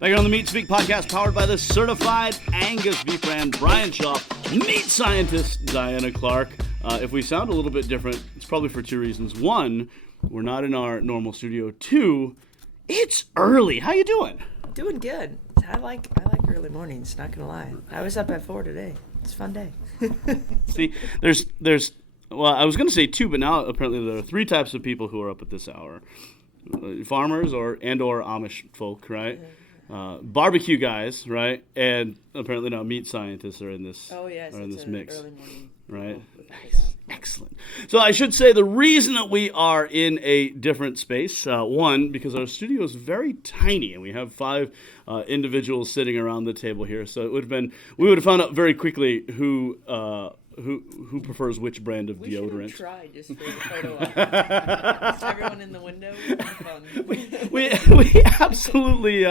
Back here on the Meat Speak podcast, powered by the certified Angus beef brand, Brian Shaw, meat scientist, Diana Clark. If we sound a little bit different, it's probably for two reasons. One, we're not in our normal studio. Two, it's early. How you doing? Doing good. I like early mornings, not gonna lie. I was up at 4 today. It's a fun day. See, there's well, I was gonna say two, but now apparently there are three types of people who are up at this hour. Farmers or Amish folk, right? Barbecue guys, right? And apparently now meat scientists are in this. Oh yes, are in this mix, early morning. right? Excellent. So I should say the reason that we are in a different space, one, because our studio is very tiny and we have five individuals sitting around the table here. So we would have found out very quickly who prefers which brand of deodorant. We should have tried just for the photo op. Everyone in the window. Fun. we absolutely,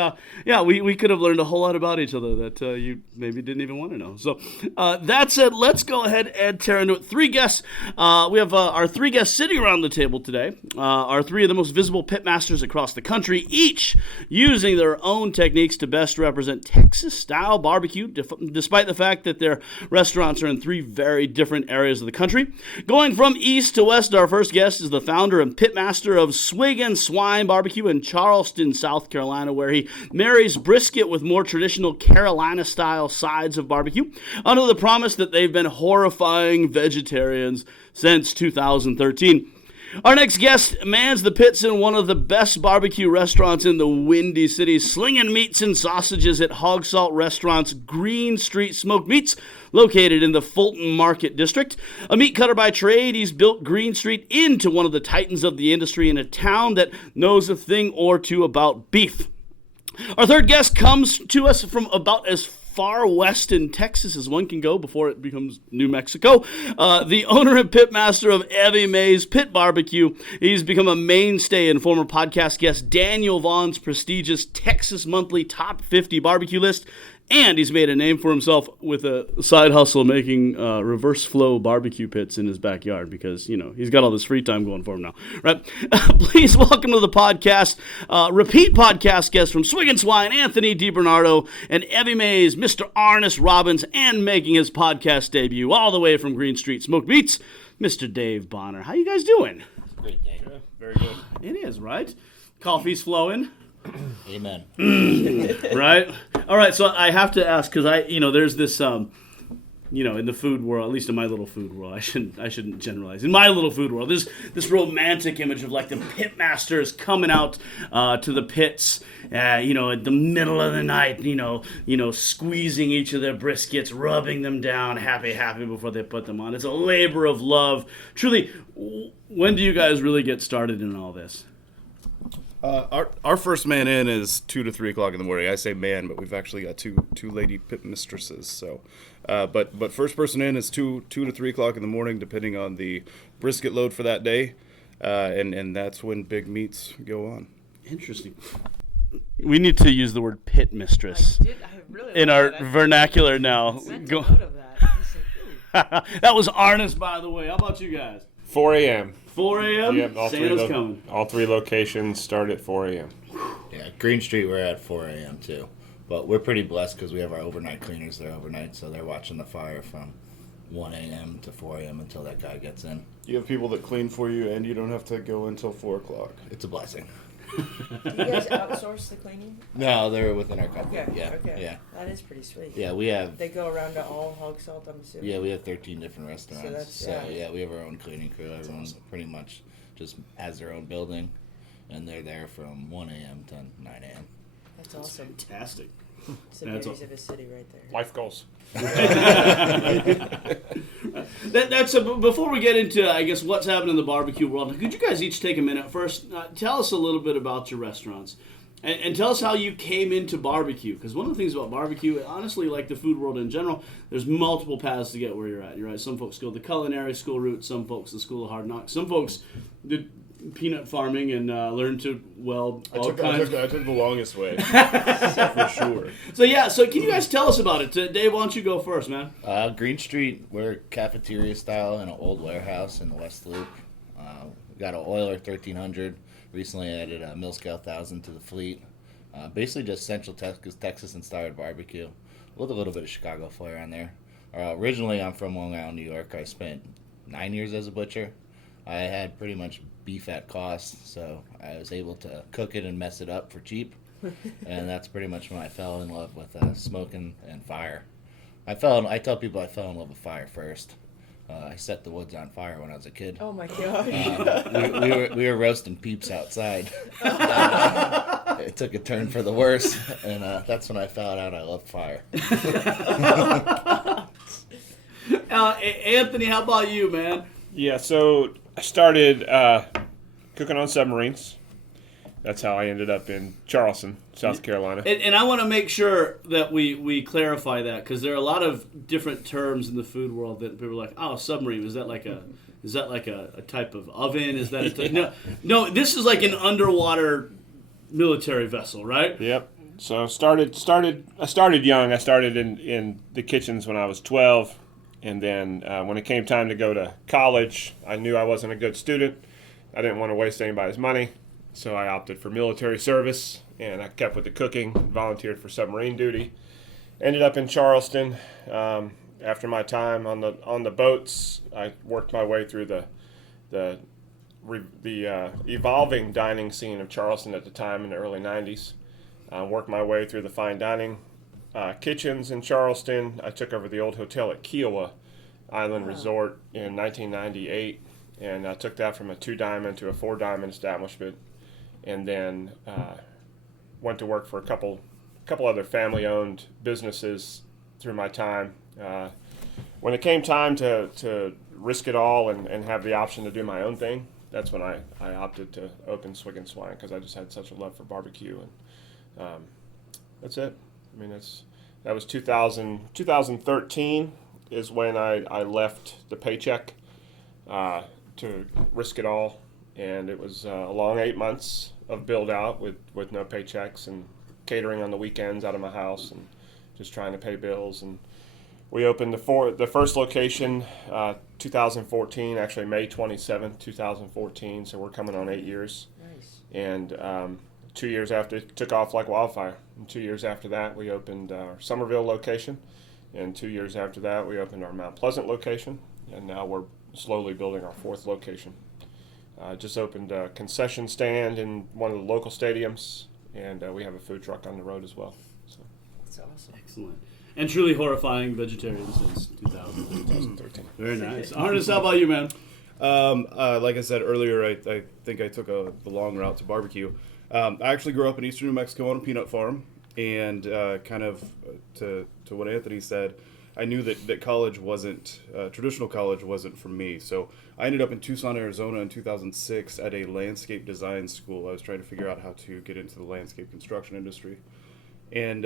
we could have learned a whole lot about each other that you maybe didn't even want to know. So that said, let's go ahead and tear into it. Three guests. We have our three guests sitting around the table today. Are three of the most visible pitmasters across the country, each using their own techniques to best represent Texas-style barbecue, despite the fact that their restaurants are in three very different areas of the country. Going from east to west, our first guest is the founder and pitmaster of Swig and Swine Barbecue in Charleston, South Carolina, where he marries brisket with more traditional Carolina-style sides of barbecue, under the promise that they've been horrifying vegetarians since 2013. Our next guest mans the pits in one of the best barbecue restaurants in the Windy City, slinging meats and sausages at Hog Salt Restaurant's Green Street Smoked Meats, located in the Fulton Market District. A meat cutter by trade, he's built Green Street into one of the titans of the industry in a town that knows a thing or two about beef. Our third guest comes to us from about as far west in Texas as one can go before it becomes New Mexico. The owner and pitmaster of Evie Pit Barbecue. He's become a mainstay in former podcast guest Daniel Vaughn's prestigious Texas Monthly Top 50 barbecue list. And he's made a name for himself with a side hustle making reverse flow barbecue pits in his backyard because, he's got all this free time going for him now, right? Please welcome to the podcast, repeat podcast guest from Swig and Swine, Anthony DiBernardo, and Evie, Mr. Arnis Robbins, and making his podcast debut all the way from Green Street Smoked Meats, Mr. Dave Bonner. How you guys doing? Great, Dave. Yeah, very good. It is, right? Coffee's flowing. Amen. Right? All right, so I have to ask, because there's this, in the food world, at least in my little food world, I shouldn't generalize. In my little food world, there's this romantic image of like the pitmasters coming out to the pits, at the middle of the night, squeezing each of their briskets, rubbing them down, happy before they put them on. It's a labor of love. Truly, when do you guys really get started in all this? Our first man in is 2 to 3 o'clock in the morning. I say man, but we've actually got two lady pit mistresses. So, but first person in is 2 to 3 o'clock in the morning, depending on the brisket load for that day, and that's when big meats go on. Interesting. We need to use the word pit mistress in our vernacular now. Go. That was Arnis, by the way. How about you guys? 4 a.m. 4 a.m.? Yep, coming. All three locations start at 4 a.m. Yeah, Green Street, we're at 4 a.m. too. But we're pretty blessed because we have our overnight cleaners there overnight, so they're watching the fire from 1 a.m. to 4 a.m. until that guy gets in. You have people that clean for you, and you don't have to go until 4 o'clock. It's a blessing. Do you guys outsource the cleaning? No, they're within our company. Okay, Yeah, okay. yeah. That is pretty sweet. Yeah, we have. They go around to all Hog Salt, I'm assuming? Yeah, we have 13 different restaurants. So yeah, we have our own cleaning crew. Everyone pretty much just has their own building, and they're there from 1 a.m. to 9 a.m. That's awesome. Fantastic. It's the beauties of a city right there. Life goals. Before we get into, I guess, what's happening in the barbecue world, could you guys each take a minute first? Tell us a little bit about your restaurants. And tell us how you came into barbecue. Because one of the things about barbecue, honestly, like the food world in general, there's multiple paths to get where you're at. You're right. Some folks go the culinary school route. Some folks the school of hard knocks. Some folks did peanut farming and learned to weld all kinds. I took the longest way, for sure. So can you guys tell us about it? Dave, why don't you go first, man? Green Street, we're cafeteria style in an old warehouse in the West Loop. We got an Oiler 1300. Recently added a Milscow 1000 to the fleet. Basically just Central Texas inspired barbecue with a little bit of Chicago flair on there. Originally, I'm from Long Island, New York. I spent 9 years as a butcher. I had pretty much beef at cost, so I was able to cook it and mess it up for cheap. And that's pretty much when I fell in love with smoking and fire. I tell people I fell in love with fire first. I set the woods on fire when I was a kid. Oh my gosh. We were roasting peeps outside. It took a turn for the worse, and that's when I found out I loved fire. Anthony, how about you, man? Yeah, so I started cooking on submarines. That's how I ended up in Charleston, South Carolina. And I want to make sure that we clarify that, because there are a lot of different terms in the food world that people are like, oh, submarine, is that like a type of oven? Is that a no, this is like an underwater military vessel, right? Yep. So I started young. I started in the kitchens when I was 12, and then when it came time to go to college, I knew I wasn't a good student. I didn't want to waste anybody's money, so I opted for military service, and I kept with the cooking, volunteered for submarine duty. Ended up in Charleston. After my time on the boats, I worked my way through the evolving dining scene of Charleston at the time in the early 90s. Worked my way through the fine dining kitchens in Charleston. I took over the old hotel at Kiowa Island Resort in 1998, and I took that from a 2-diamond to a 4-diamond establishment, and then went to work for a couple other family-owned businesses through my time. When it came time to risk it all and have the option to do my own thing, that's when I opted to open Swig and Swine, because I just had such a love for barbecue, and that's it. I mean, that was 2013 is when I left the paycheck to risk it all, and it was a long 8 months of build out with no paychecks and catering on the weekends out of my house and just trying to pay bills. And we opened the first location 2014, actually May 27th, 2014, so we're coming on 8 years. Nice. And 2 years after, it took off like wildfire. And 2 years after that, we opened our Somerville location. And 2 years after that, we opened our Mount Pleasant location. And now we're slowly building our 4th location. Just opened a concession stand in one of the local stadiums, and we have a food truck on the road as well. So. That's awesome. Excellent. And truly horrifying vegetarian since 2013. Very nice. Arnis, how about you, man? Like I said earlier, I think I took the long route to barbecue. I actually grew up in eastern New Mexico on a peanut farm, and kind of to what Anthony said, I knew that college wasn't, traditional college wasn't for me. So I ended up in Tucson, Arizona in 2006 at a landscape design school. I was trying to figure out how to get into the landscape construction industry. And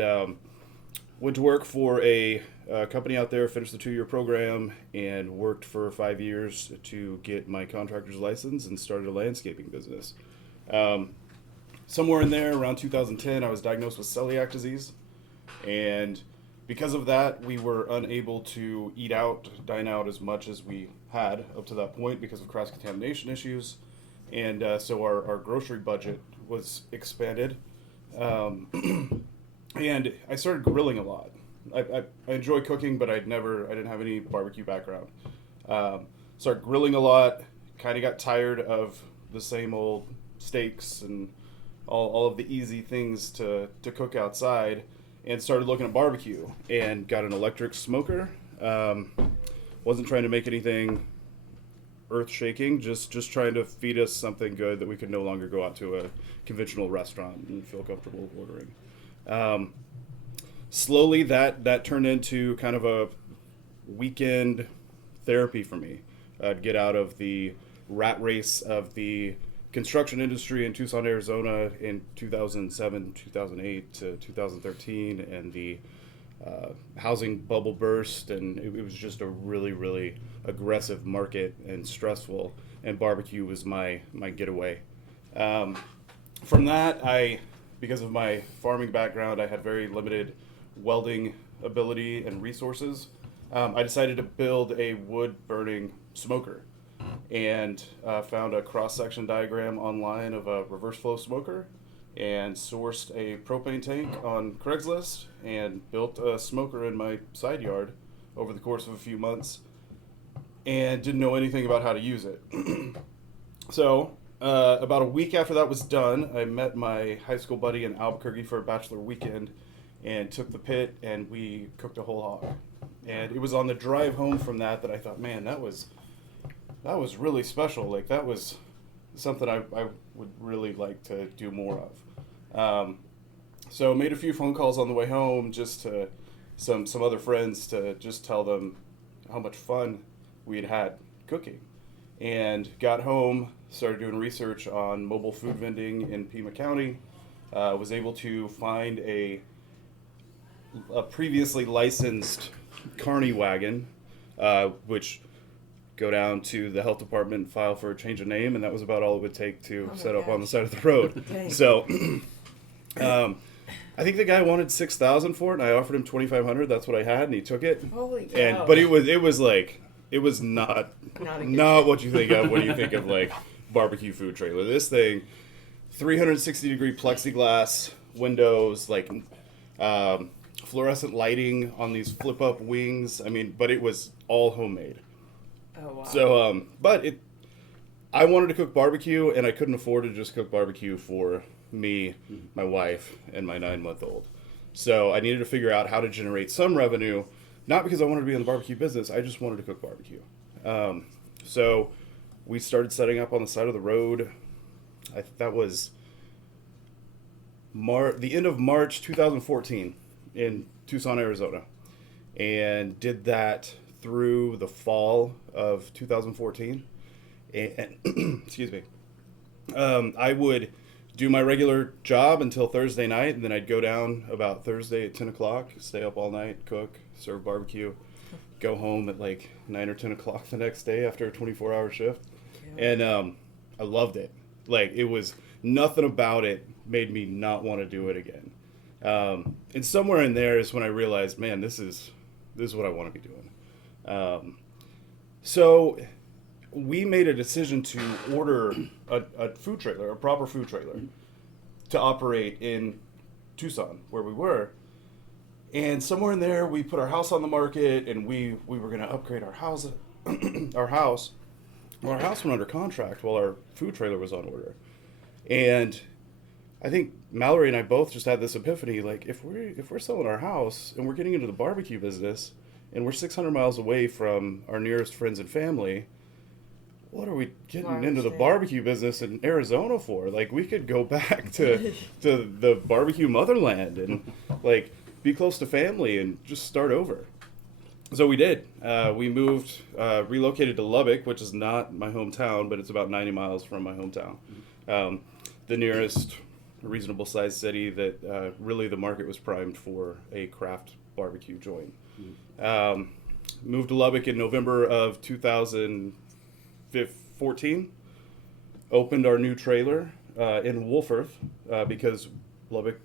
went to work for a company out there, finished the 2-year program, and worked for 5 years to get my contractor's license and started a landscaping business. Somewhere in there, around 2010, I was diagnosed with celiac disease, and because of that, we were unable to dine out as much as we had up to that point because of cross-contamination issues, and so our grocery budget was expanded, and I started grilling a lot. I enjoy cooking, but I didn't have any barbecue background. Started grilling a lot, kind of got tired of the same old steaks and all of the easy things to cook outside, and started looking at barbecue and got an electric smoker. Wasn't trying to make anything earth-shaking, just trying to feed us something good that we could no longer go out to a conventional restaurant and feel comfortable ordering. Slowly that turned into kind of a weekend therapy for me. I'd get out of the rat race of the construction industry in Tucson, Arizona in 2007, 2008 to 2013, and the housing bubble burst, and it was just a really, really aggressive market and stressful, and barbecue was my getaway. From that, because of my farming background, I had very limited welding ability and resources. I decided to build a wood-burning smoker, and found a cross-section diagram online of a reverse flow smoker, and sourced a propane tank on Craigslist and built a smoker in my side yard over the course of a few months and didn't know anything about how to use it. So about a week after that was done, I met my high school buddy in Albuquerque for a bachelor weekend and took the pit and we cooked a whole hog. And it was on the drive home from that I thought, man, that was really special. Like, that was something I would really like to do more of. So made a few phone calls on the way home just to some other friends to just tell them how much fun we had cooking. And got home, started doing research on mobile food vending in Pima County. Was able to find a previously licensed carny wagon, which go down to the health department, file for a change of name, and that was about all it would take to set up on the side of the road. So, I think the guy wanted $6,000 for it, and I offered him $2,500. That's what I had, and he took it. Holy cow! But it was not what you think of when you think of like barbecue food trailer. This thing, 360-degree plexiglass windows, like fluorescent lighting on these flip-up wings. I mean, but it was all homemade. Oh, wow. So, I wanted to cook barbecue, and I couldn't afford to just cook barbecue for me, my wife, and my 9-month-old. So I needed to figure out how to generate some revenue, not because I wanted to be in the barbecue business, I just wanted to cook barbecue. So we started setting up on the side of the road. That was the end of March 2014 in Tucson, Arizona, and did that through the fall of 2014. And excuse me. I would do my regular job until Thursday night, and then I'd go down about Thursday at 10 o'clock, stay up all night, cook, serve barbecue, go home at like 9 or 10 o'clock the next day after a 24-hour shift. And I loved it. Like, it was nothing about it made me not want to do it again. And somewhere in there is when I realized, man, this is what I want to be doing. So we made a decision to order a food trailer, a proper food trailer, to operate in Tucson, where we were. And somewhere in there, we put our house on the market, and we were going to upgrade our house. Our house went under contract while our food trailer was on order. And I think Mallory and I both just had this epiphany, like, if we're selling our house and we're getting into the barbecue business, and we're 600 miles away from our nearest friends and family, what are we getting into the barbecue business in Arizona for? Like, we could go back to the barbecue motherland and like be close to family and just start over. So we did. We moved, relocated to Lubbock, which is not my hometown, but it's about 90 miles from my hometown. The nearest reasonable sized city that really the market was primed for a craft barbecue joint. Moved to Lubbock in November of 2014. Opened our new trailer in Wolfforth because Lubbock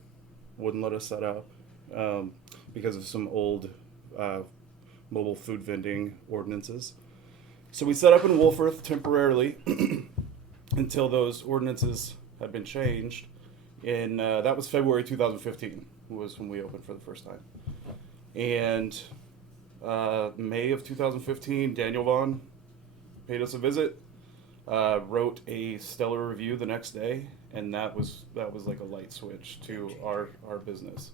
wouldn't let us set up because of some old mobile food vending ordinances. So we set up in Wolfforth temporarily until those ordinances had been changed. And that was February 2015 was when we opened for the first time. And May of 2015, Daniel Vaughn paid us a visit, wrote a stellar review the next day, and that was like a light switch to our business.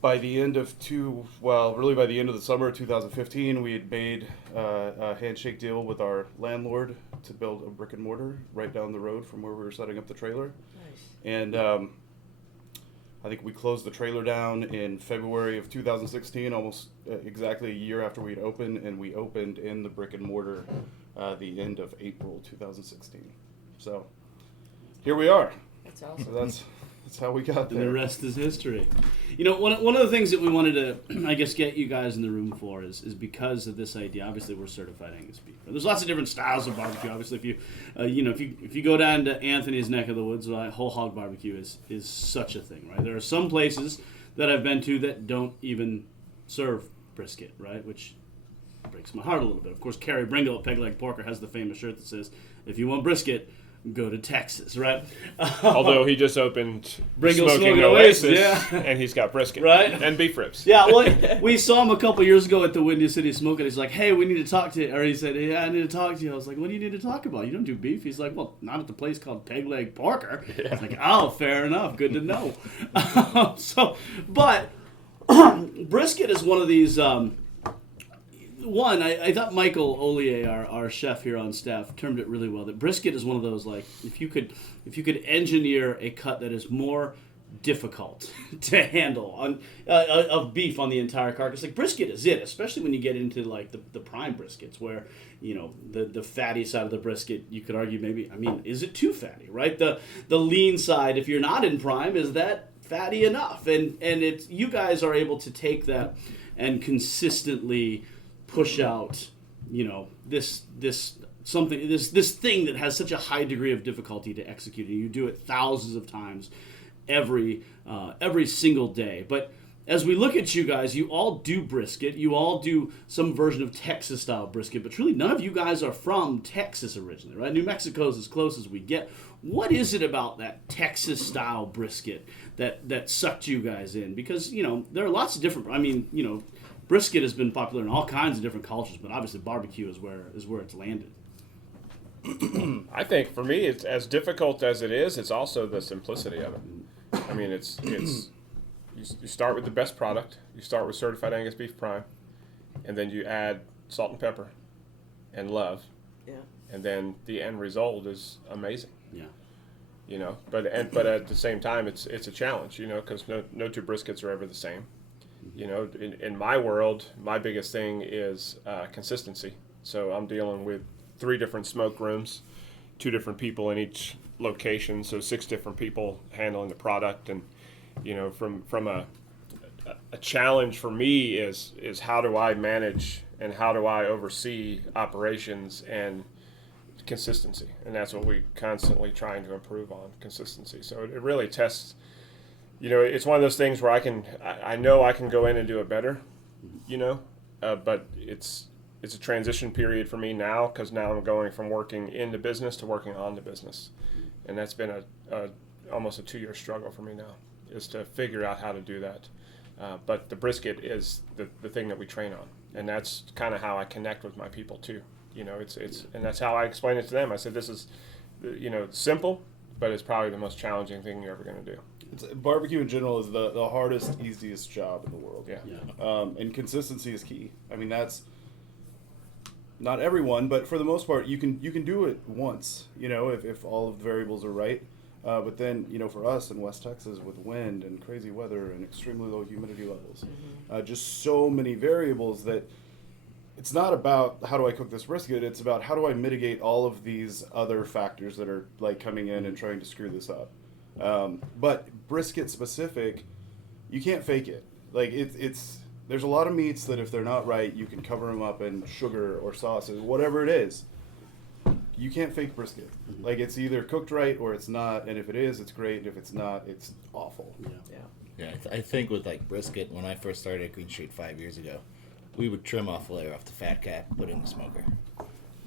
By the end of by the end of the summer of 2015, we had made a handshake deal with our landlord to build a brick and mortar right down the road from where we were setting up the trailer. Nice. And I think we closed the trailer down in February of 2016, almost exactly a year after we had opened, and we opened in the brick and mortar the end of April 2016. So here we are. That's awesome. So that's how we got there. And the rest is history. You know, one of the things that we wanted to, I guess, get you guys in the room for is because of this idea. Obviously, we're certified Angus beef. There's lots of different styles of barbecue. Obviously, if you go down to Anthony's neck of the woods, whole hog barbecue is such a thing, right? There are some places that I've been to that don't even serve brisket, right? Which breaks my heart a little bit. Of course, Carrie Bringle at Peg Leg Porker has the famous shirt that says, "If you want brisket, go to Texas, right? Although he just opened Bringle Smoking Smoking Oasis, Oasis, yeah. and he's got brisket Right. and beef ribs. Yeah, well, we saw him a couple years ago at the Windy City Smoking. He's like, "Hey, we need to talk to you." Or he said, "Yeah, I need to talk to you." I was like, "What do you need to talk about? You don't do beef." He's like, "Well, not at the place called Peg Leg Porker." I was like, "Oh, fair enough. Good to know." But brisket is one of these. I thought Michael Ollier, our chef here on staff, termed it really well. That brisket is one of those, like, if you could engineer a cut that is more difficult to handle on of beef on the entire carcass, like brisket is it. Especially when you get into like the prime briskets, where the fatty side of the brisket, you could argue maybe, is it too fatty, right? The lean side, if you're not in prime, is that fatty enough? And it's, you guys are able to take that and consistently push out, this thing that has such a high degree of difficulty to execute, and you do it thousands of times every single day. But as we look at you guys, you all do brisket, you all do some version of Texas style brisket, but truly none of you guys are from Texas originally, right? New Mexico is as close as we get. What is it about that Texas style brisket that sucked you guys in? Because there are lots of different, brisket has been popular in all kinds of different cultures, but obviously barbecue is where it's landed. I think for me, it's as difficult as it is. It's also the simplicity of it. It's you start with the best product. You start with certified Angus beef prime, and then you add salt and pepper, and love. Yeah. And then the end result is amazing. Yeah. But at the same time, it's a challenge. Because no two briskets are ever the same. In my world, my biggest thing is consistency. So I'm dealing with 3 different smoke rooms, 2 different people in each location, so 6 different people handling the product. And from a challenge for me is how do I manage and how do I oversee operations and consistency, and that's what we constantly trying to improve on, consistency. So it really tests. It's one of those things where I know I can go in and do it better, but it's a transition period for me now, because now I'm going from working in the business to working on the business, and that's been almost a 2-year struggle for me now, is to figure out how to do that. But the brisket is the thing that we train on, and that's kind of how I connect with my people too. And that's how I explain it to them. I said, this is, simple, but it's probably the most challenging thing you're ever going to do. Barbecue in general is the hardest, easiest job in the world. Yeah. And consistency is key. That's not everyone, but for the most part, you can do it once. If all of the variables are right. But then, for us in West Texas with wind and crazy weather and extremely low humidity levels, just so many variables that it's not about how do I cook this brisket. It's about how do I mitigate all of these other factors that are like coming in and trying to screw this up. But brisket specific, you can't fake it. Like there's a lot of meats that if they're not right, you can cover them up in sugar or sauces, whatever it is. You can't fake brisket. Like it's either cooked right or it's not, and if it is, it's great, and if it's not, it's awful. Yeah, I think with like brisket, when I first started at Green Street 5 years ago, we would trim off a layer off the fat cap, put it in the smoker.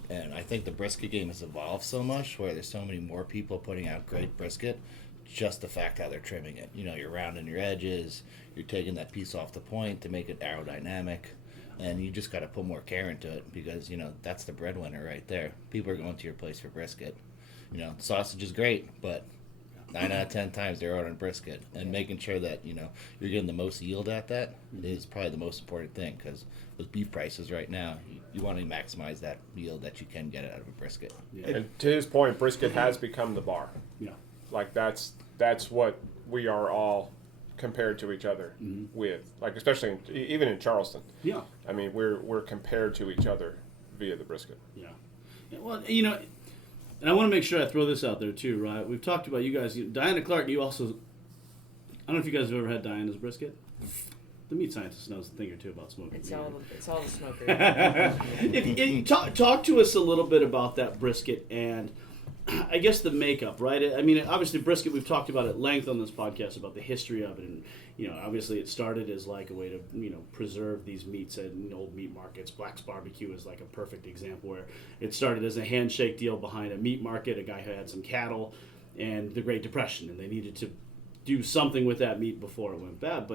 And I think the brisket game has evolved so much where there's so many more people putting out great brisket, just the fact how they're trimming it. You're rounding your edges, you're taking that piece off the point to make it aerodynamic, and you just got to put more care into it because, that's the breadwinner right there. People are going to your place for brisket. Sausage is great, but 9 out of 10 times they're ordering brisket, and making sure that you're getting the most yield at that is probably the most important thing, because with beef prices right now, you want to maximize that yield that you can get out of a brisket. And to his point, brisket has become the bar. Yeah. Like that's what we are all compared to each other with, like especially even in Charleston. Yeah. We're compared to each other via the brisket. Yeah. Well, and I want to make sure I throw this out there too, right? We've talked about you guys. Diana Clark, you also. I don't know if you guys have ever had Diana's brisket. The meat scientist knows a thing or two about smoking. It's all the smoker. Talk to us a little bit about that brisket and I guess the makeup, right? I mean, obviously brisket, we've talked about at length on this podcast about the history of it, and obviously it started as like a way to preserve these meats in old meat markets. Black's Barbecue is like a perfect example where it started as a handshake deal behind a meat market, a guy who had some cattle, and the Great Depression, and they needed to do something with that meat before it went bad.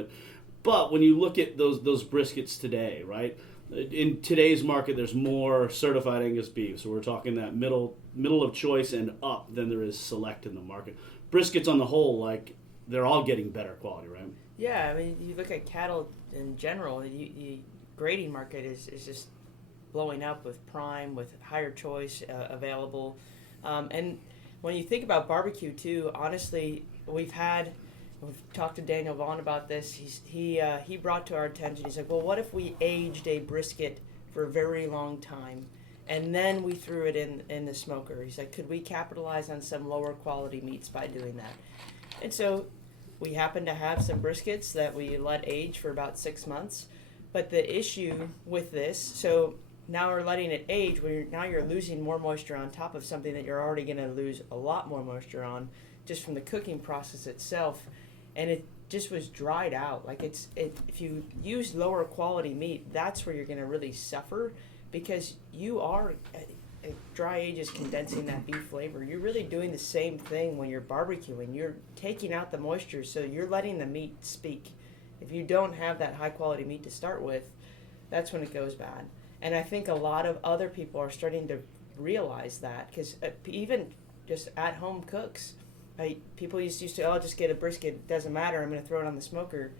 But when you look at those briskets today, right? In today's market, there's more certified Angus beef, so we're talking that middle of choice and up than there is select in the market. Briskets on the whole, like, they're all getting better quality, right? Yeah, I mean, you look at cattle in general, the grading market is just blowing up with prime, with higher choice available. And when you think about barbecue too, honestly, we've talked to Daniel Vaughn about this. He brought to our attention, he's like, well, what if we aged a brisket for a very long time and then we threw it in the smoker? He's like, could we capitalize on some lower quality meats by doing that? And so we happen to have some briskets that we let age for about 6 months. But the issue with this, so now we're letting it age, now you're losing more moisture on top of something that you're already going to lose a lot more moisture on just from the cooking process itself. And it just was dried out. Like if you use lower quality meat, that's where you're going to really suffer, because dry age is condensing that beef flavor. You're really doing the same thing when you're barbecuing. You're taking out the moisture, so you're letting the meat speak. If you don't have that high quality meat to start with, that's when it goes bad. And I think a lot of other people are starting to realize that, because even just at home cooks, people used to, I'll just get a brisket, it doesn't matter, I'm going to throw it on the smoker.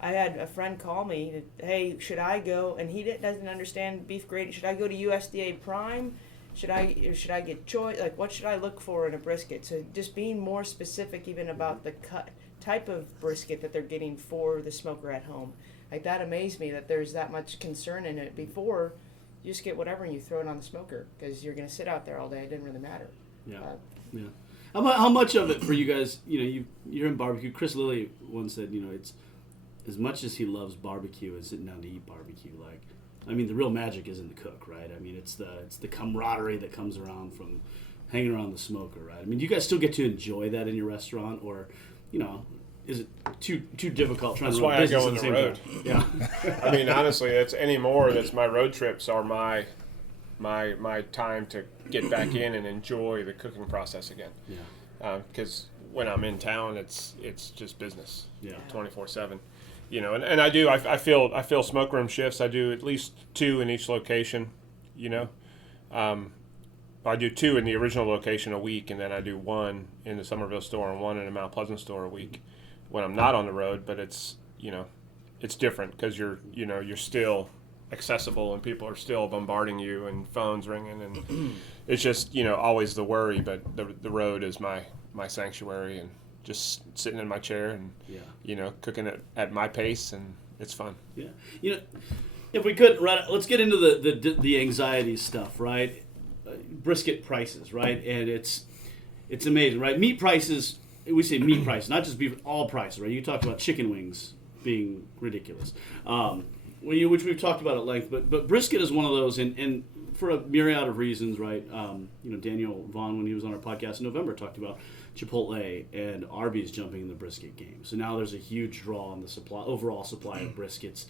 I had a friend call me, hey, should I go, and he doesn't understand beef grading, should I go to USDA Prime? Should I get choice? Like, what should I look for in a brisket? So just being more specific even about the type of brisket that they're getting for the smoker at home. Like, that amazed me that there's that much concern in it. Before, you just get whatever and you throw it on the smoker because you're going to sit out there all day. It didn't really matter. Yeah. How much of it for you guys, you're in barbecue. Chris Lilly once said, it's as much as he loves barbecue as sitting down to eat barbecue. Like, I mean, the real magic is in the cook, right? I mean, it's the camaraderie that comes around from hanging around the smoker, right? I mean, do you guys still get to enjoy that in your restaurant, or, is it too difficult trying That's to run why I business go at on the the same road. time? Yeah. I mean, honestly, that's my road trips are my time to get back in and enjoy the cooking process again. Yeah. Because when I'm in town, it's just business. Yeah. 24/7. And I fill smoke room shifts. I do at least 2 in each location. I do 2 in the original location a week, and then I do 1 in the Somerville store and 1 in the Mount Pleasant store a week when I'm not on the road. But it's different because you're still accessible and people are still bombarding you and phones ringing, and it's just always the worry. But the road is my sanctuary, and just sitting in my chair and cooking at my pace, and it's fun. Yeah. If we could, let's get into the anxiety stuff, right? Brisket prices, right? And it's amazing, right? Meat prices, we say meat prices, not just beef, all prices, right? You talked about chicken wings being ridiculous, which we've talked about at length, but brisket is one of those, and for a myriad of reasons, right? Daniel Vaughn, when he was on our podcast in November, talked about Chipotle and Arby's jumping in the brisket game. So now there's a huge draw on the overall supply of briskets.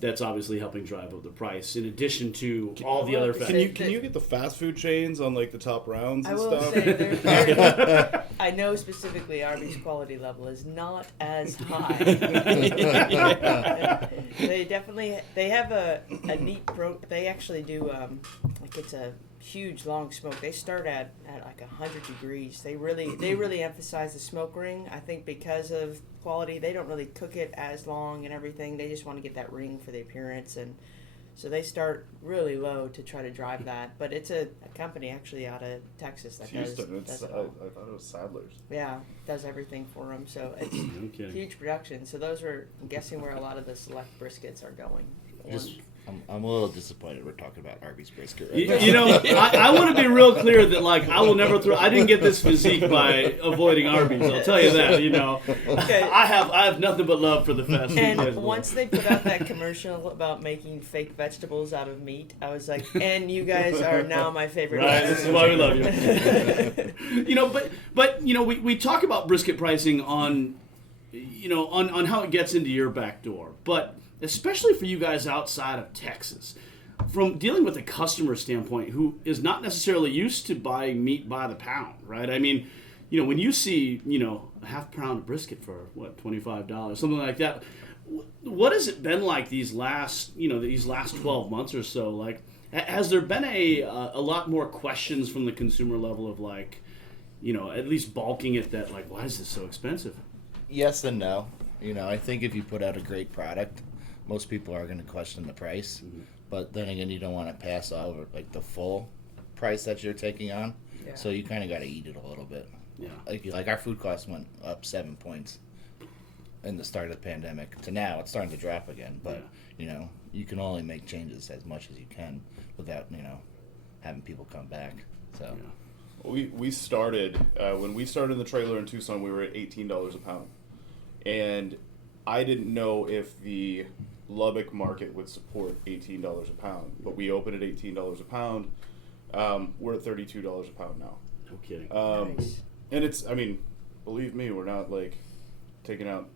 That's obviously helping drive up the price, in addition to all the other factors. Can you get the fast food chains on like the top rounds and I will stuff? say, I know specifically Arby's quality level is not as high. They have a neat they actually do like it's a huge long smoke. They start at like 100 degrees. They really emphasize the smoke ring. I think because of quality, they don't really cook it as long and everything. They just want to get that ring for the appearance, and so they start really low to try to drive that. But it's a company actually out of Texas that Houston. does I it all. thought it was Sadler's. Yeah, does everything for them. So it's huge production. So those are, I'm guessing, where a lot of the select briskets are going. I'm a little disappointed we're talking about Arby's brisket right You, now. you know, I want to be real clear that, like, I will never throw. I didn't get this physique by avoiding Arby's. I'll tell you that. You know, Okay. I have nothing but love for the fast food And place. once they put out that commercial about making fake vegetables out of meat, I was like, and you guys are now my favorite. Right, this is why we love you. You know, but you know, we talk about brisket pricing on, you know, on how it gets into your back door, but especially for you guys outside of Texas, from dealing with a customer standpoint who is not necessarily used to buying meat by the pound, right? I mean, you know, when you see, you know, a half pound of brisket for what, $25, something like that, what has it been like these last 12 months or so? Like, has there been a lot more questions from the consumer level of, like, you know, at least balking at that, like, why is this so expensive? Yes and no. You know, I think if you put out a great product, most people are going to question the price. Mm-hmm. But then again, you don't want to pass over like the full price that you're taking on. Yeah. So you kind of got to eat it a little bit. Yeah. Like our food costs went up 7 points in the start of the pandemic to now. It's starting to drop again. But, you know, you can only make changes as much as you can without, you know, having people come back. So. Yeah. We started when we started in the trailer in Tucson. We were at $18 a pound, and I didn't know if the Lubbock market would support $18 a pound, but we opened at $18 a pound. We're at $32 a pound now. No kidding. Nice. And it's, I mean, believe me, we're not like taking out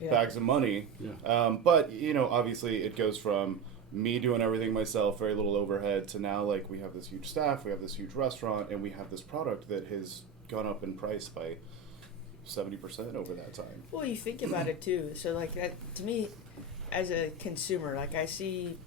Yeah. bags of money. Yeah. But, you know, obviously it goes from me doing everything myself, very little overhead, to now, like, we have this huge staff, we have this huge restaurant, and we have this product that has gone up in price by 70% over that time. Well, you think about it too. So, like, that, to me, as a consumer, like, I see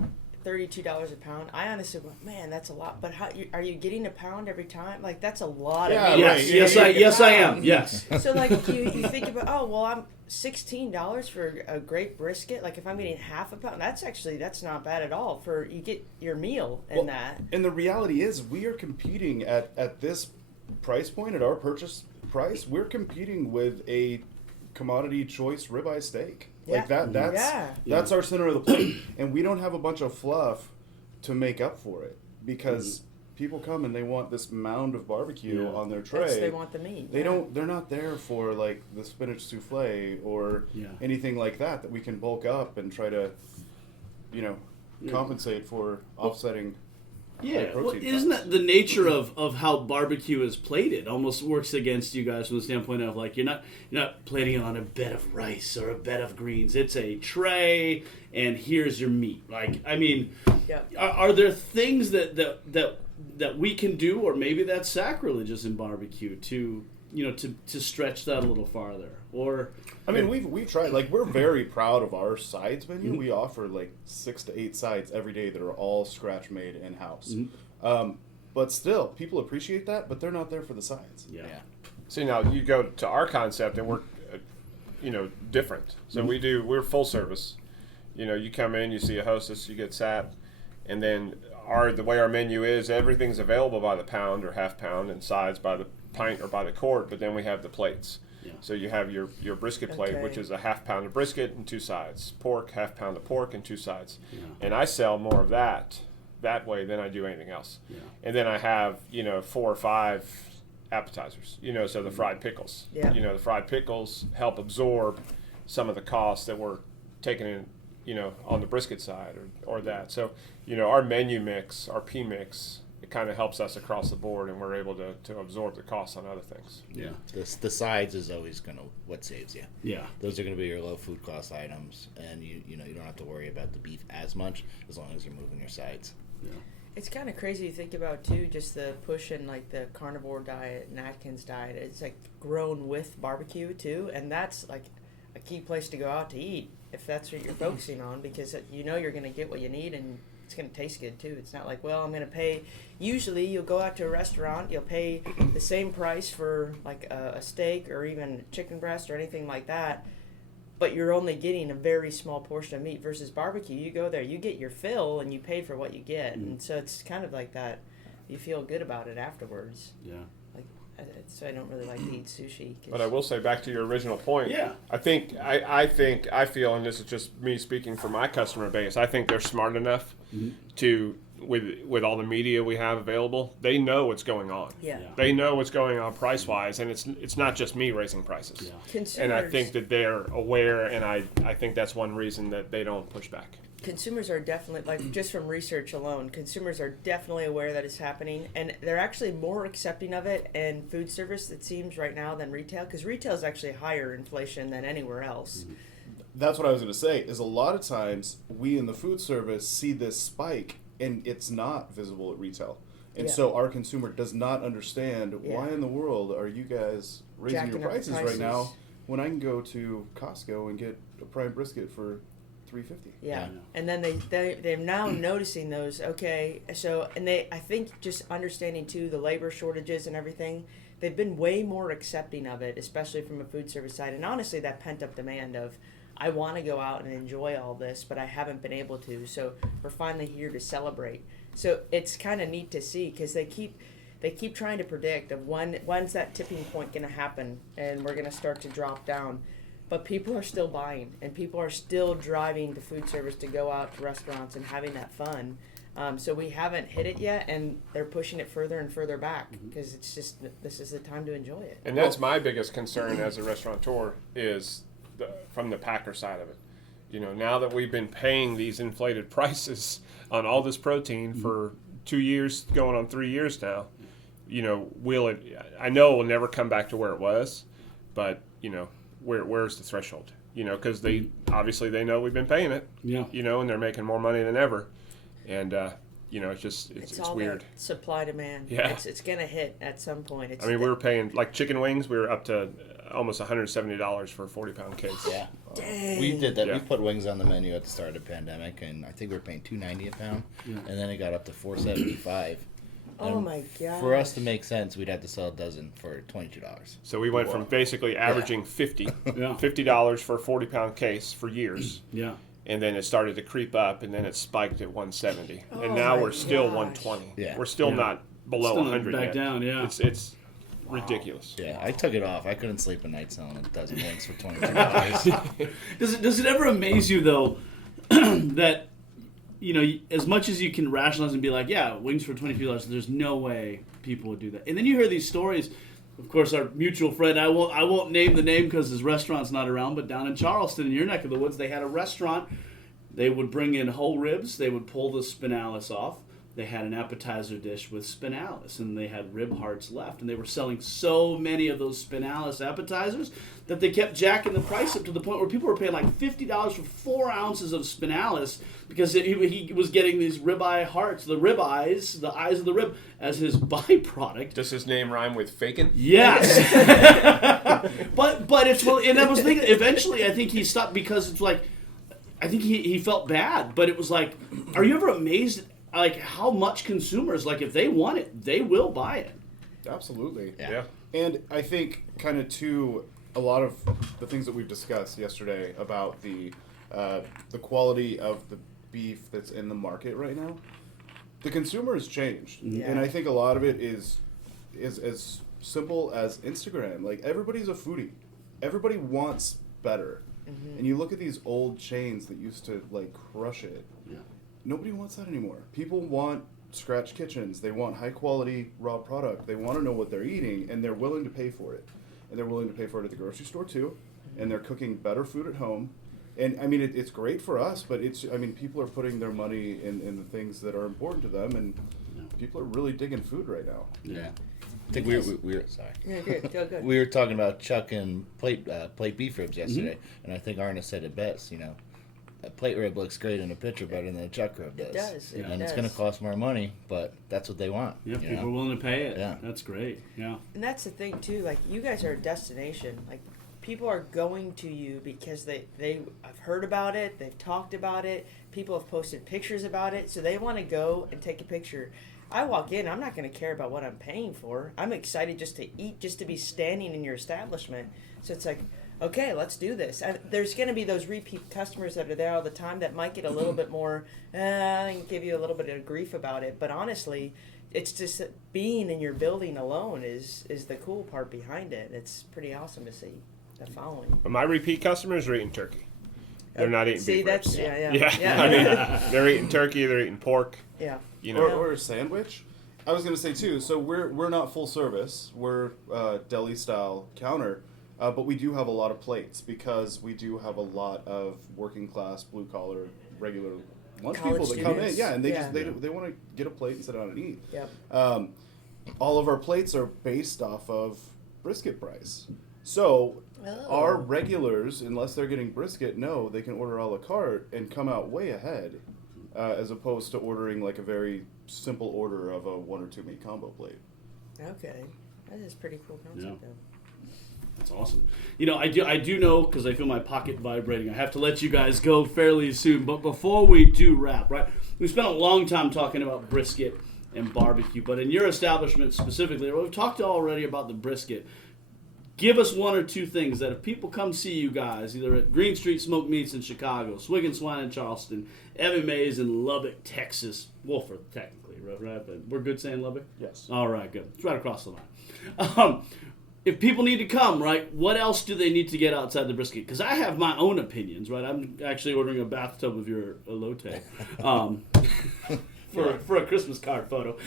$32 a pound. I honestly go, man, that's a lot. But are you getting a pound every time? Like, that's a lot Yeah, of meat. Yes, right. yes, I am. Yes. So, like, you think about, oh, well, I'm $16 for a great brisket. Like, if I'm getting half a pound, that's not bad at all. For you get your meal in Well, that. And the reality is, we are competing at this price point, at our purchase price, we're competing with a commodity choice ribeye steak. Like Yeah. that's our center of the plate, and we don't have a bunch of fluff to make up for it, because people come and they want this mound of barbecue Yeah. on their tray. They want the meat. They're not there for, like, the spinach souffle or Yeah. anything like that we can bulk up and try to, you know, compensate for offsetting. Yeah, well, protein isn't fats. that the nature of how barbecue is plated? Almost works against you guys from the standpoint of, like, you're not plating on a bed of rice or a bed of greens. It's a tray, and here's your meat. Like, I mean, Yeah. are there things that we can do, or maybe that's sacrilegious in barbecue, to to stretch that a little farther? Or I mean, we've tried. Like, we're very proud of our sides menu. We offer like 6 to 8 sides every day that are all scratch made in house. But still, people appreciate that, but they're not there for the sides. yeah. See, now you go to our concept, and we're, different. So we're full service. You know, you come in, you see a hostess, you get sat, and then the way our menu is, everything's available by the pound or half pound, and sides by the pint or by the quart. But then we have the plates. Yeah. So you have your brisket plate, Okay. which is a half pound of brisket and 2 sides. Pork, half pound of pork and 2 sides. Yeah. And I sell more of that way than I do anything else. Yeah. And then I have 4 or 5 appetizers. So the fried pickles. Yeah. The fried pickles help absorb some of the costs that we're taking in, on the brisket side or that. So, our menu mix, our P mix, it kind of helps us across the board, and we're able to absorb the costs on other things. Yeah. The sides is always what saves you. Yeah. Those are going to be your low food cost items, and you don't have to worry about the beef as much as long as you're moving your sides. Yeah. It's kind of crazy to think about too, just the push in like the carnivore diet and Atkins diet. It's like grown with barbecue too, and that's like a key place to go out to eat if that's what you're focusing on, because you're going to get what you need, and it's going to taste good too. It's not like, well, I'm going to pay. Usually you'll go out to a restaurant, you'll pay the same price for like a steak or even chicken breast or anything like that, but you're only getting a very small portion of meat. Versus barbecue, you go there, you get your fill, and you pay for what you get. And so it's kind of like that. You feel good about it afterwards. Yeah. Like, So I don't really like to eat sushi. But I will say, back to your original point. Yeah. I feel, and this is just me speaking for my customer base, I think they're smart enough to, with all the media we have available, they know what's going on. Yeah. They know what's going on price wise, and it's not just me raising prices. Yeah. Consumers, And I think that they're aware, and I think that's one reason that they don't push back. consumers are definitely, like, just from research alone, consumers are definitely aware that it's happening, and they're actually more accepting of it in food service, it seems, right now than retail, because retail is actually higher inflation than anywhere else. That's what I was going to say, is a lot of times we in the food service see this spike and it's not visible at retail. And Yeah. so our consumer does not understand why Yeah. in the world are you guys raising Jacking your up prices right prices. now when I can go to Costco and get a prime brisket for $3.50. Yeah. Yeah. And then they're now noticing those, okay, so, and I think just understanding too the labor shortages and everything, they've been way more accepting of it, especially from a food service side. And honestly, that pent up demand of, I want to go out and enjoy all this, but I haven't been able to. So we're finally here to celebrate. So it's kind of neat to see, because they keep trying to predict of when's that tipping point going to happen and we're going to start to drop down. But people are still buying, and people are still driving to food service to go out to restaurants and having that fun. So we haven't hit it yet, and they're pushing it further and further back, because it's just, this is the time to enjoy it. And that's my biggest concern as a restaurateur is from the packer side of it. You know, now that we've been paying these inflated prices on all this protein for 2 years, going on 3 years now, you know, I know it will never come back to where it was, but, you know, where's the threshold? You know, because they know we've been paying it. Yeah. You know, and they're making more money than ever, and you know, it's all weird. that supply demand. Yeah. It's going to hit at some point. I mean, we were paying, like, chicken wings. We were up to almost $170 for a 40-pound case. Yeah. Dang. We did that. Yeah. We put wings on the menu at the start of the pandemic, and I think we were paying $2.90 a pound, and then it got up to $4.75. Oh And my god. For us to make sense, we'd have to sell a dozen for $22. So we went from basically averaging $50 for a 40-pound case for years. Yeah. And then it started to creep up, and then it spiked at 170, Oh and now my we're still gosh. 120. Yeah. We're still Yeah. not below Still not 100 back yet. down, yeah. It's ridiculous. Yeah, I took it off. I couldn't sleep at night selling a dozen wings for $22. Does it ever amaze you though that, you know, as much as you can rationalize and be like, yeah, wings for $22, there's no way people would do that, and then you hear these stories. Of course, our mutual friend, I won't name the name because his restaurant's not around, but down in Charleston, in your neck of the woods, they had a restaurant. They would bring in whole ribs. They would pull the spinalis off. They had an appetizer dish with spinalis, and they had rib hearts left. And they were selling so many of those spinalis appetizers that they kept jacking the price up to the point where people were paying like $50 for 4 ounces of spinalis because he was getting these ribeye hearts, the rib eyes, the eyes of the rib, as his byproduct. Does his name rhyme with faking? Yes. but it's, well, and I was thinking, eventually I think he stopped because it's like, I think he felt bad, but it was like, are you ever amazed like how much consumers, like, if they want it, they will buy it? Absolutely. Yeah. And I think kind of too, a lot of the things that we've discussed yesterday about the quality of the beef that's in the market right now, the consumer has changed. Yeah. And I think a lot of it is as simple as Instagram. Like, everybody's a foodie. Everybody wants better. And you look at these old chains that used to, like, crush it. Yeah. Nobody wants that anymore. People want scratch kitchens. They want high quality raw product. They want to know what they're eating, and they're willing to pay for it. And they're willing to pay for it at the grocery store too. And they're cooking better food at home. And I mean, it's great for us, but people are putting their money in the things that are important to them, and people are really digging food right now. Yeah. I think we were sorry. Yeah, good. Go good. We were talking about chuck and plate beef ribs yesterday, and I think Arnis said it best. You know, a plate rib looks great in a picture better than a chuck rib does. It does. It And it's does. going to cost more money, but that's what they want. Yeah, you people know? are willing to pay it. Yeah. That's great. Yeah. And that's the thing too. Like, you guys are a destination. Like, people are going to you because they have heard about it. They've talked about it. People have posted pictures about it, so they want to go and take a picture. I walk in, I'm not going to care about what I'm paying for. I'm excited just to eat, just to be standing in your establishment. So it's like, okay, let's do this. There's going to be those repeat customers that are there all the time that might get a little bit more, and give you a little bit of grief about it. But honestly, it's just that being in your building alone is the cool part behind it. It's pretty awesome to see the following. But my repeat customers are eating turkey. They're not eating See, beef that's ribs. yeah. I mean, they're eating turkey. They're eating pork. Yeah. You know, Or a sandwich. I was gonna say too. So we're not full service. We're deli style counter, but we do have a lot of plates because we do have a lot of working class, blue collar, regular lunch College people that come in. students. Yeah, and they Yeah. just they want to get a plate and sit down and eat. Yep. All of our plates are based off of brisket price. So our regulars, unless they're getting brisket, no, they can order a la carte and come out way ahead, as opposed to ordering like a very simple order of a 1 or 2 meat combo plate. Okay. That is a pretty cool concept, though. That's awesome. You know, I do know, because I feel my pocket vibrating, I have to let you guys go fairly soon. But before we do wrap, right, we spent a long time talking about brisket and barbecue. But in your establishment specifically, we've talked already about the brisket. Give us 1 or 2 things that if people come see you guys, either at Green Street Smoked Meats in Chicago, Swig and Swine in Charleston, Evie Mays in Lubbock, Texas, Wolford, technically, right? But we're good saying Lubbock? Yes. All right, good. It's right across the line. If people need to come, right, what else do they need to get outside the brisket? Because I have my own opinions, right? I'm actually ordering a bathtub of your elote for a Christmas card photo.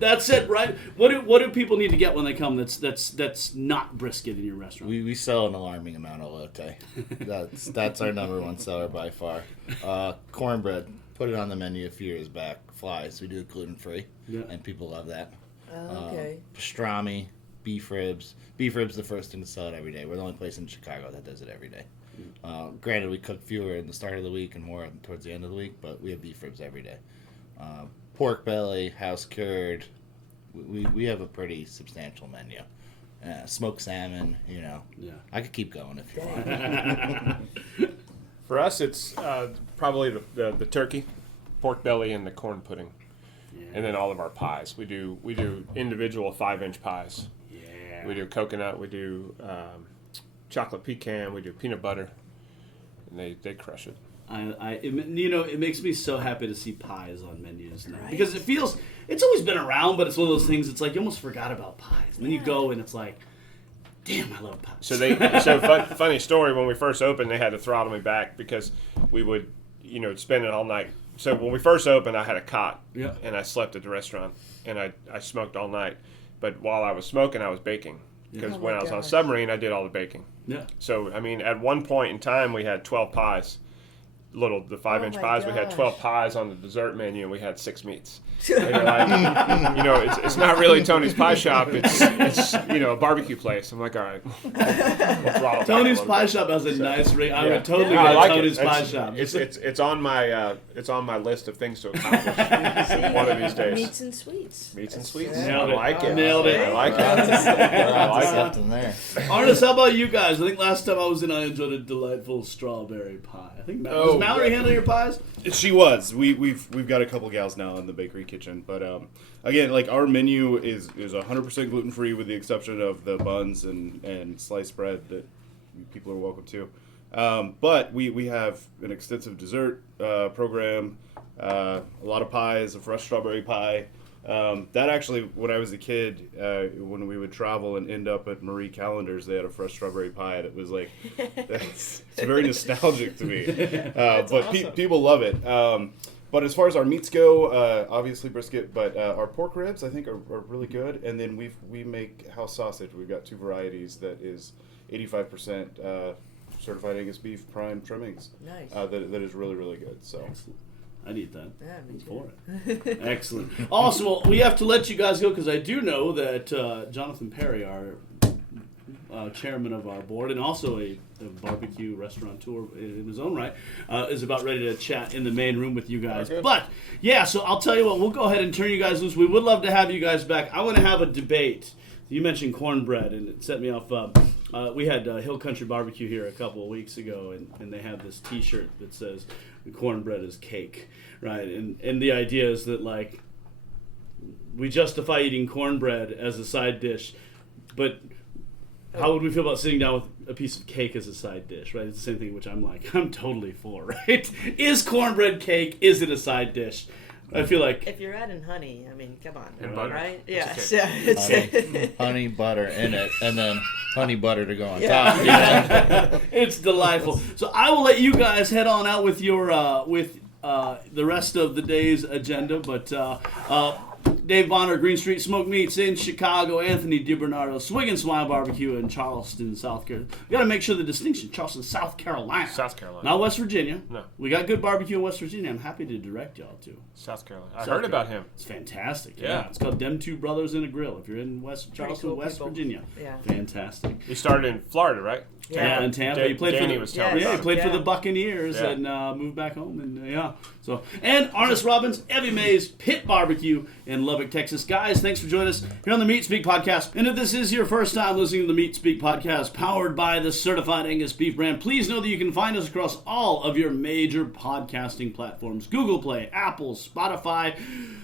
That's it, right? What do people need to get when they come that's not brisket in your restaurant? We sell an alarming amount of elote. That's our number one seller by far. Cornbread, put it on the menu a few years back. Flies, we do it gluten-free, and people love that. Okay. Pastrami, beef ribs. Beef ribs the first thing to sell it every day. We're the only place in Chicago that does it every day. Granted, we cook fewer in the start of the week and more towards the end of the week, but we have beef ribs every day. Pork belly, house cured. We have a pretty substantial menu. Smoked salmon, you know. Yeah. I could keep going if you want. for us, it's probably the turkey, pork belly, and the corn pudding, and then all of our pies. We do individual 5-inch pies. Yeah. We do coconut. We do chocolate pecan. We do peanut butter, and they crush it. It makes me so happy to see pies on menus now because it's always been around, but it's one of those things. It's like you almost forgot about pies, and then you go and it's like, damn, I love pies. Funny story. When we first opened, they had to throttle me back because we would, spend it all night. So when we first opened, I had a cot, and I slept at the restaurant, and I smoked all night. But while I was smoking, I was baking because when I was on submarine, I did all the baking. Yeah. So at one point in time, we had 12 pies. The 5-inch pies. We had 12 pies on the dessert menu, and we had 6 meats. And you're like, it's not really Tony's Pie Shop. It's a barbecue place. I'm like, all right. We'll Tony's Pie Shop has a nice ring. I would totally go to Tony's Pie Shop. It's on my list of things to accomplish one of these days. Meats and sweets. Meats and sweets. Nailed it. I like it. Nailed it. I like it. I like something there. Arnis, how about you guys? I think last time I was in, I enjoyed a delightful strawberry pie. I think was Mallory handling your pies? She was. We've got a couple gals now in the bakery kitchen, but again, like our menu is 100% gluten free with the exception of the buns and sliced bread that people are welcome to. But we have an extensive dessert program, a lot of pies, a fresh strawberry pie. That actually, when I was a kid, when we would travel and end up at Marie Callender's, they had a fresh strawberry pie that was like, it's very nostalgic to me. But awesome. People love it. But as far as our meats go, obviously brisket, but our pork ribs I think are really good. And then we make house sausage. We've got 2 varieties that is 85% certified Angus beef prime trimmings. Nice. That is really, really good. So. Excellent. I need that. Yeah, me For too. it. Excellent. Awesome. Well, we have to let you guys go because I do know that Jonathan Perry, our chairman of our board and also a barbecue restaurateur in his own right, is about ready to chat in the main room with you guys. Okay. But, yeah, so I'll tell you what, we'll go ahead and turn you guys loose. We would love to have you guys back. I want to have a debate. You mentioned cornbread, and it set me off. We had Hill Country Barbecue here a couple of weeks ago, and they have this T-shirt that says cornbread is cake, right? And the idea is that, like, we justify eating cornbread as a side dish, but how would we feel about sitting down with a piece of cake as a side dish, right? It's the same thing, which I'm totally for, right? Is cornbread cake? Is it a side dish? I feel like If you're adding honey, I mean, come on, And butter. right? It's Yeah, okay. it's Honey, butter in it, and then honey butter to go on Yeah. top. Yeah. it's delightful. So I will let you guys head on out with your the rest of the day's agenda. But Dave Bonner, Green Street Smoked Meats in Chicago. Anthony DiBernardo, Swig and Swine Barbecue in Charleston, South Carolina. We got to make sure the distinction: Charleston, South Carolina. South Carolina. Not West Virginia. No. We got good barbecue in West Virginia. I'm happy to direct y'all to. South Carolina. I South heard about Carolina. him. It's fantastic. Yeah. It's called Them Two Brothers in a Grill. If you're in Charleston, cool West people. Virginia. Yeah. Fantastic. He started in Florida, right? Yeah, in Tampa. He played Danny for was the, telling me yeah, he about played for Yeah. the Buccaneers Yeah. and moved back home. And yeah, so and Arnis Robbins, Evie Mays, Pit Barbecue in Lubbock, Texas. Guys, thanks for joining us here on the Meat Speak Podcast. And if this is your first time listening to the Meat Speak Podcast, powered by the Certified Angus Beef brand, please know that you can find us across all of your major podcasting platforms: Google Play, Apple, Spotify,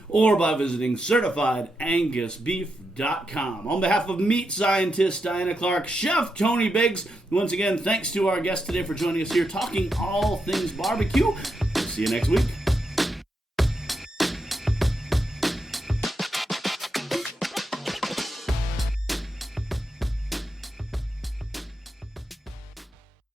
or by visiting CertifiedAngusBeef.com. On behalf of meat scientist Diana Clark, Chef Tony Biggs, once again, thanks to our guest today for joining us here talking all things barbecue. See you next week.